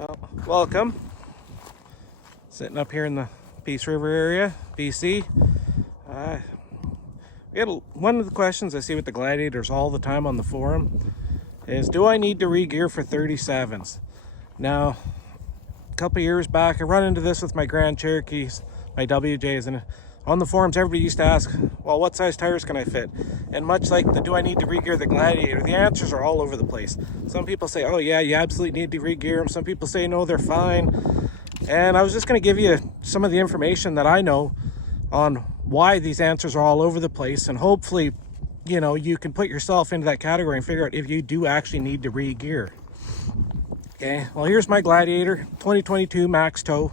Well, welcome. Sitting up here in the Peace River area, BC. One of the questions I see with the Gladiators all the time on the forum is, do I need to re-gear for 37s? Now, a couple years back, I run into this with my Grand Cherokees, my WJs, and on the forums, everybody used to ask, well, what size tires can I fit? And much like the do I need to re-gear the Gladiator, the answers are all over the place. Some people say, oh yeah, you absolutely need to re-gear them. Some people say, no, they're fine. And I was just going to give you some of the information that I know on why these answers are all over the place. And hopefully, you can put yourself into that category and figure out if you do actually need to re-gear. Okay, well, here's my Gladiator, 2022 max tow.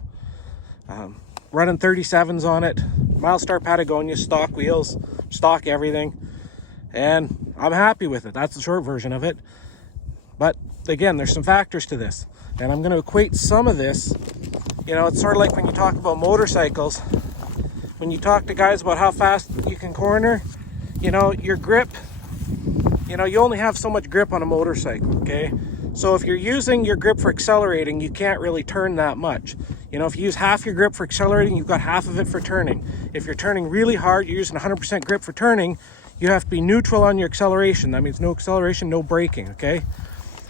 Running 37s on it, Milestar Patagonia, stock wheels, stock everything, and I'm happy with it. That's the short version of it. But again, there's some factors to this, and I'm going to equate some of this. It's sort of like when you talk about motorcycles, when you talk to guys about how fast you can corner, your grip, you only have so much grip on a motorcycle, okay? So if you're using your grip for accelerating, you can't really turn that much. If you use half your grip for accelerating, you've got half of it for turning. If you're turning really hard, you're using 100% grip for turning, you have to be neutral on your acceleration. That means no acceleration, no braking, okay?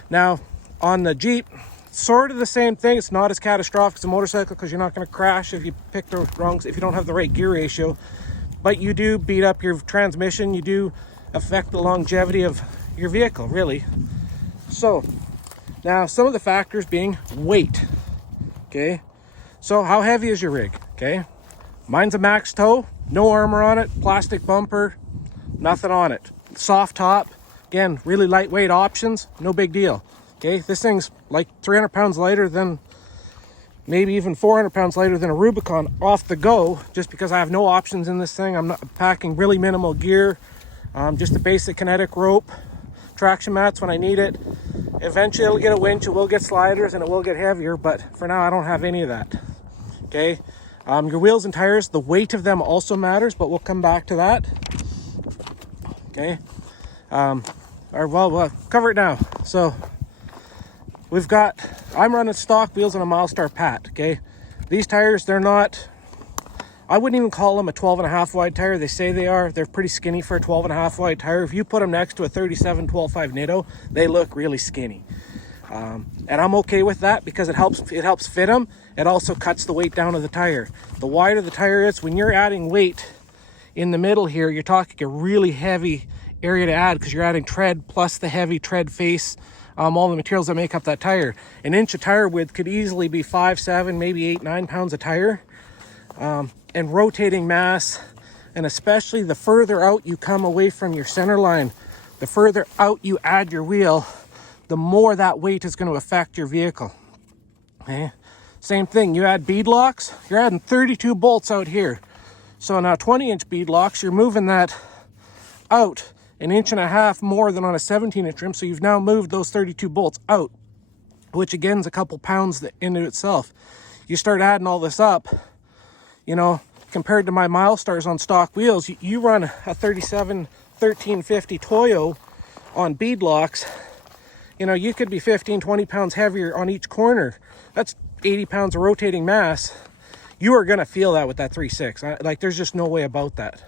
Now, on the Jeep, sort of the same thing. It's not as catastrophic as a motorcycle because you're not going to crash if you pick the wrong, if you don't have the right gear ratio. But you do beat up your transmission. You do affect the longevity of your vehicle, really. So, now some of the factors being weight, okay? So how heavy is your rig, okay? Mine's a max tow, no armor on it, plastic bumper, nothing on it. Soft top, again, really lightweight options, no big deal, okay? This thing's like 300 pounds lighter than, maybe even 400 pounds lighter than a Rubicon off the go, just because I have no options in this thing. I'm not packing really minimal gear, just a basic kinetic rope, traction mats when I need it. Eventually it'll get a winch, it will get sliders, and it will get heavier, but for now I don't have any of that. Okay, your wheels and tires, the weight of them also matters, but we'll come back to that. Okay, we'll cover it now. So I'm running stock wheels on a Milestar Pat. Okay, these tires, they're not, I wouldn't even call them a 12.5 wide tire. They say they are. They're pretty skinny for a 12.5 wide tire. If you put them next to a 37 12.5 Nitto, they look really skinny. And I'm okay with that because it helps fit them. It also cuts the weight down of the tire. The wider the tire is, when you're adding weight in the middle here, you're talking a really heavy area to add because you're adding tread plus the heavy tread face, all the materials that make up that tire. An inch of tire width could easily be 5, 7, maybe 8, 9 pounds of tire. And rotating mass, and especially the further out you come away from your center line, the further out you add your wheel, the more that weight is going to affect your vehicle. Okay, same thing, you add bead locks, you're adding 32 bolts out here. So now 20-inch bead locks, you're moving that out 1.5 inches more than on a 17-inch rim, so you've now moved those 32 bolts out, which again is a couple pounds into itself. You start adding all this up, compared to my Milestars on stock wheels, you run a 37 1350 Toyo on bead locks, you could be 15, 20 pounds heavier on each corner. That's 80 pounds of rotating mass. You are going to feel that with that 3.6. Like, there's just no way about that.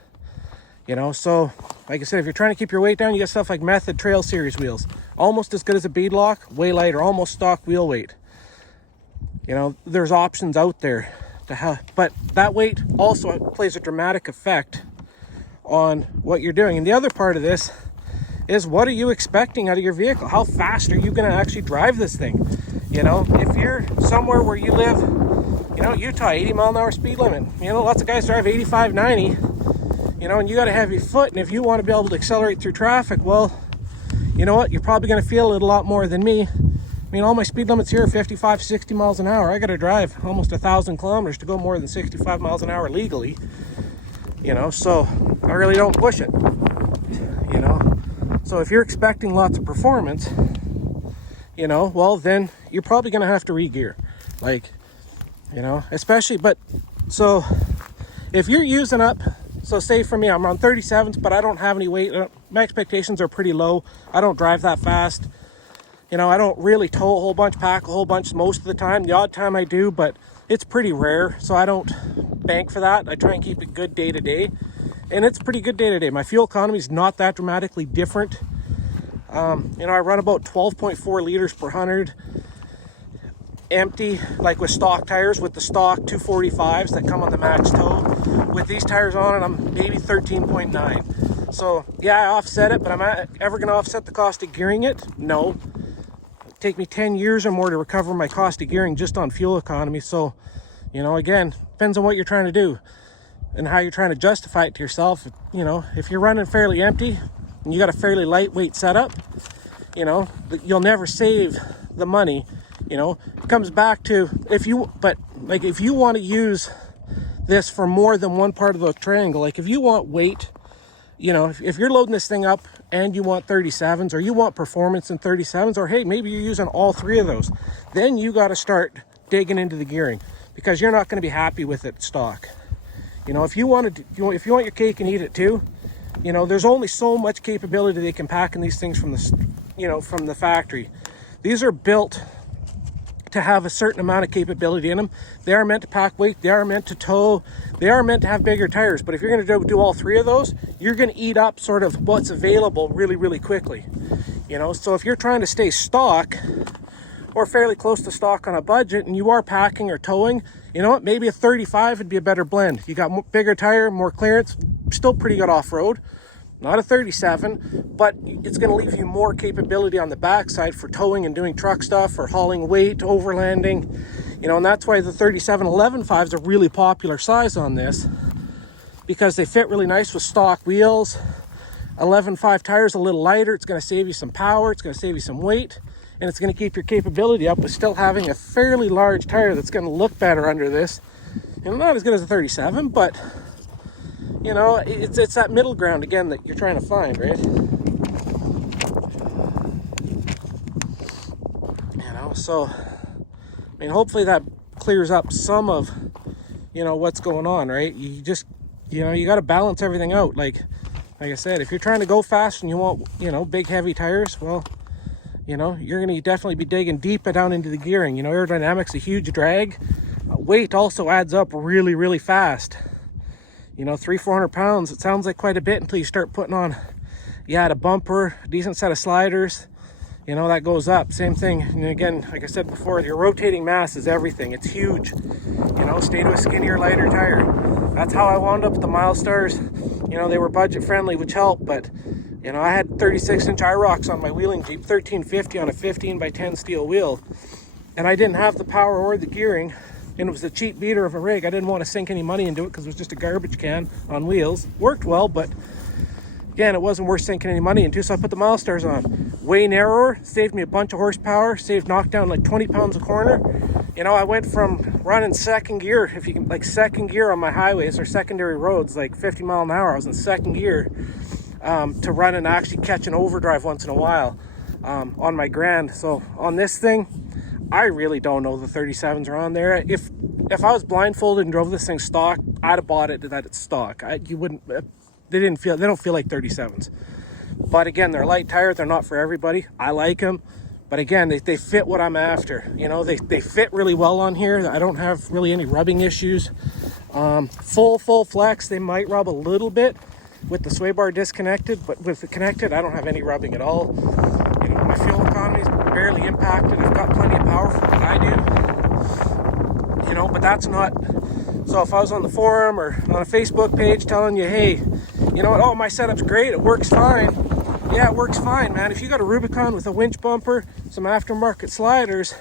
So, like I said, if you're trying to keep your weight down, you got stuff like Method Trail Series wheels. Almost as good as a bead lock, way lighter, almost stock wheel weight. There's options out there. But that weight also plays a dramatic effect on what you're doing. And the other part of this is, what are you expecting out of your vehicle? How fast are you going to actually drive this thing? If you're somewhere where you live, Utah, 80 mile an hour speed limit, lots of guys drive 85, 90, and you got a heavy foot, and if you want to be able to accelerate through traffic, well, you know what, you're probably going to feel it a lot more than me. All my speed limits here are 55, 60 miles an hour. I got to drive almost 1,000 kilometers to go more than 65 miles an hour legally. So I really don't push it. So if you're expecting lots of performance, well, then you're probably going to have to re-gear. Especially, so if you're using up, so say for me, I'm on 37s, but I don't have any weight. My expectations are pretty low. I don't drive that fast. You know, I don't really tow a whole bunch, pack a whole bunch most of the time. The odd time I do, but it's pretty rare, so I don't bank for that. I try and keep it good day to day, and it's pretty good day to day. My fuel economy is not that dramatically different. You know, I run about 12.4 liters per 100 empty, like with stock tires, with the stock 245s that come on the max tow. With these tires on it, I'm maybe 13.9. So yeah, I offset it, but am I ever going to offset the cost of gearing it? No. It'd take me 10 years or more to recover my cost of gearing just on fuel economy. So, you know, again, depends on what you're trying to do and how you're trying to justify it to yourself. You know, if you're running fairly empty and you got a fairly lightweight setup, you know, you'll never save the money. You know, it comes back to if you want to use this for more than one part of the triangle, like if you want weight, you know, if you're loading this thing up and you want 37s, or you want performance in 37s, or hey, maybe you're using all three of those, then you got to start digging into the gearing, because you're not going to be happy with it stock. You know, if you want your cake and eat it too, you know, there's only so much capability they can pack in these things from the, you know, from the factory. These are built to have a certain amount of capability in them. They are meant to pack weight, they are meant to tow, they are meant to have bigger tires. But if you're going to do all three of those, you're going to eat up sort of what's available really, really quickly. You know, so if you're trying to stay stock or fairly close to stock on a budget, and you are packing or towing, you know what, maybe a 35 would be a better blend. You got bigger tire, more clearance, still pretty good off-road. Not a 37, but it's going to leave you more capability on the backside for towing and doing truck stuff or hauling weight, overlanding, you know, and that's why the 37 11.5 is a really popular size on this, because they fit really nice with stock wheels. 11.5 tires a little lighter. It's going to save you some power. It's going to save you some weight, and it's going to keep your capability up with still having a fairly large tire that's going to look better under this. You know, not as good as a 37, but you know, it's that middle ground again that you're trying to find, right? You know, so I mean, hopefully that clears up some of, you know, what's going on, right? You just, you know, you got to balance everything out. Like I said, if you're trying to go fast and you want, you know, big heavy tires, well, you know, you're going to definitely be digging deep down into the gearing. You know, aerodynamics a huge drag. Weight also adds up really, really fast. You know, 300-400 pounds, it sounds like quite a bit until you start putting on, a bumper, a decent set of sliders, you know, that goes up. Same thing, and again, like I said before, your rotating mass is everything. It's huge. You know, stay to a skinnier, lighter tire. That's how I wound up with the Milestars. You know, they were budget friendly, which helped, but, you know, I had 36-inch IROCs on my wheeling Jeep, 1350 on a 15x10 steel wheel, and I didn't have the power or the gearing. And it was a cheap beater of a rig. I didn't want to sink any money into it because it was just a garbage can on wheels. Worked well, but again, it wasn't worth sinking any money into, so I put the Milestars on. Way narrower, saved me a bunch of horsepower, knocked down like 20 pounds a corner. You know, I went from running second gear, if you can, like second gear on my highways or secondary roads, like 50 mile an hour, I was in second gear, to running, actually catching overdrive once in a while on my Grand. So on this thing, I really don't know the 37s are on there. If I was blindfolded and drove this thing stock, I'd have bought it that it's stock. You wouldn't. They don't feel like 37s. But again, they're light tire. They're not for everybody. I like them, but again, they fit what I'm after. You know, they fit really well on here. I don't have really any rubbing issues. Full flex, they might rub a little bit with the sway bar disconnected, but with it connected, I don't have any rubbing at all. You know, my fuel economy is barely impacted. I've got plenty of power for what I do. You know, but that's not. So if I was on the forum or on a Facebook page telling you, hey, you know what, oh, my setup's great, it works fine. Yeah, it works fine, man. If you got a Rubicon with a winch bumper, some aftermarket sliders,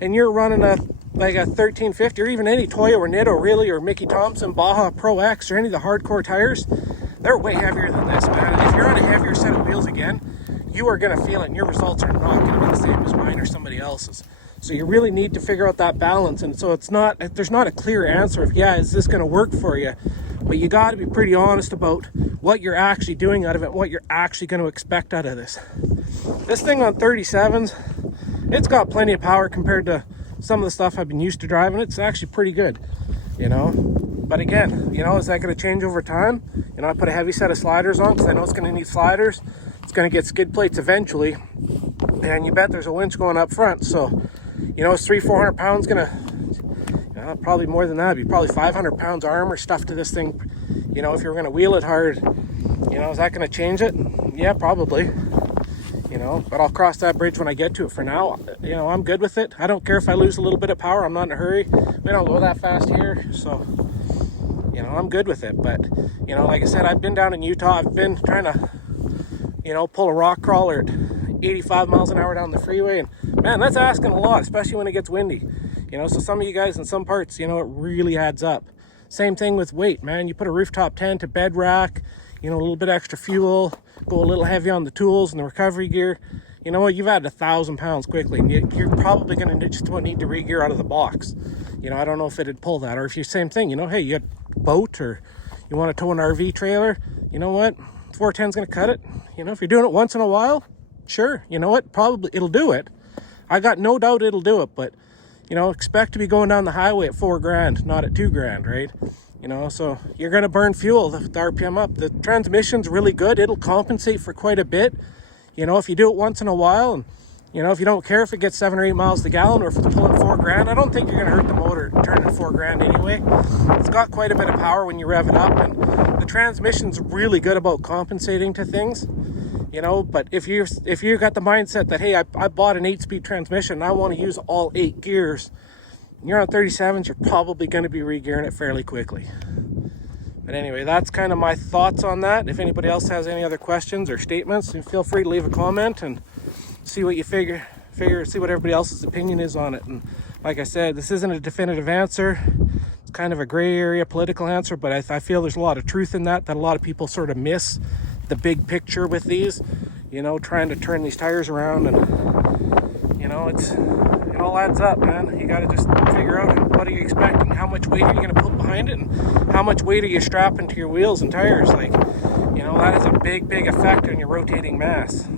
and you're running a 1350 or even any Toyo or Nitto really, or Mickey Thompson, Baja Pro X, or any of the hardcore tires, they're way heavier than this, man. And if you're on a heavier set of wheels again, you are going to feel it, and your results are not going to be the same as mine or somebody else's. So you really need to figure out that balance. And so there's not a clear answer of, yeah, is this going to work for you? But you got to be pretty honest about what you're actually doing out of it, what you're actually going to expect out of this. This thing on 37s, it's got plenty of power compared to some of the stuff I've been used to driving. It's actually pretty good, you know. But again, you know, is that going to change over time? You know, I put a heavy set of sliders on because I know it's going to need sliders. It's going to get skid plates eventually. and you bet there's a winch going up front. So, you know, is 300-400 pounds gonna, probably more than that, it'd be probably 500 pounds of armor stuffed to this thing. You know, if you're gonna wheel it hard, you know, is that gonna change it? Yeah, probably. You know, but I'll cross that bridge when I get to it. For now, you know, I'm good with it. I don't care if I lose a little bit of power. I'm not in a hurry. We don't go that fast here, so, you know, I'm good with it. But, you know, like I said, I've been down in Utah. I've been trying to, you know, pull a rock crawler at 85 miles an hour down the freeway, and man, that's asking a lot, especially when it gets windy. You know, so some of you guys in some parts, you know, it really adds up. Same thing with weight, man. You put a rooftop tent, a bed rack, you know, a little bit extra fuel, go a little heavy on the tools and the recovery gear. You know what? You've added 1,000 pounds quickly, and you're probably going to just need to re-gear out of the box. You know, I don't know if it'd pull that, or if you same thing. You know, hey, you got a boat, or you want to tow an RV trailer. You know what? 410's going to cut it. You know, if you're doing it once in a while, sure. You know what? Probably it'll do it. I got no doubt it'll do it. But you know, expect to be going down the highway at $4,000, not at $2,000, right? You know, so you're going to burn fuel with the RPM up. The transmission's really good. It'll compensate for quite a bit. You know, if you do it once in a while, and, you know, if you don't care if it gets 7 or 8 miles to the gallon, or if it's pulling $4,000, I don't think you're going to hurt the motor turning $4,000 anyway. It's got quite a bit of power when you rev it up, and the transmission's really good about compensating to things. You know, but if you got the mindset that, hey, I bought an 8-speed transmission and I want to use all 8 gears, you're on 37s, you're probably going to be re-gearing it fairly quickly. But anyway, that's kind of my thoughts on that. If anybody else has any other questions or statements, feel free to leave a comment and see what you see what everybody else's opinion is on it. And like I said, this isn't a definitive answer. It's kind of a gray area political answer, but I feel there's a lot of truth in that a lot of people sort of miss the big picture with these, you know, trying to turn these tires around. And, you know, it all adds up, man. You got to just figure out what are you expecting, how much weight are you going to put behind it, and how much weight are you strapping to your wheels and tires. Like, you know, that has a big effect on your rotating mass.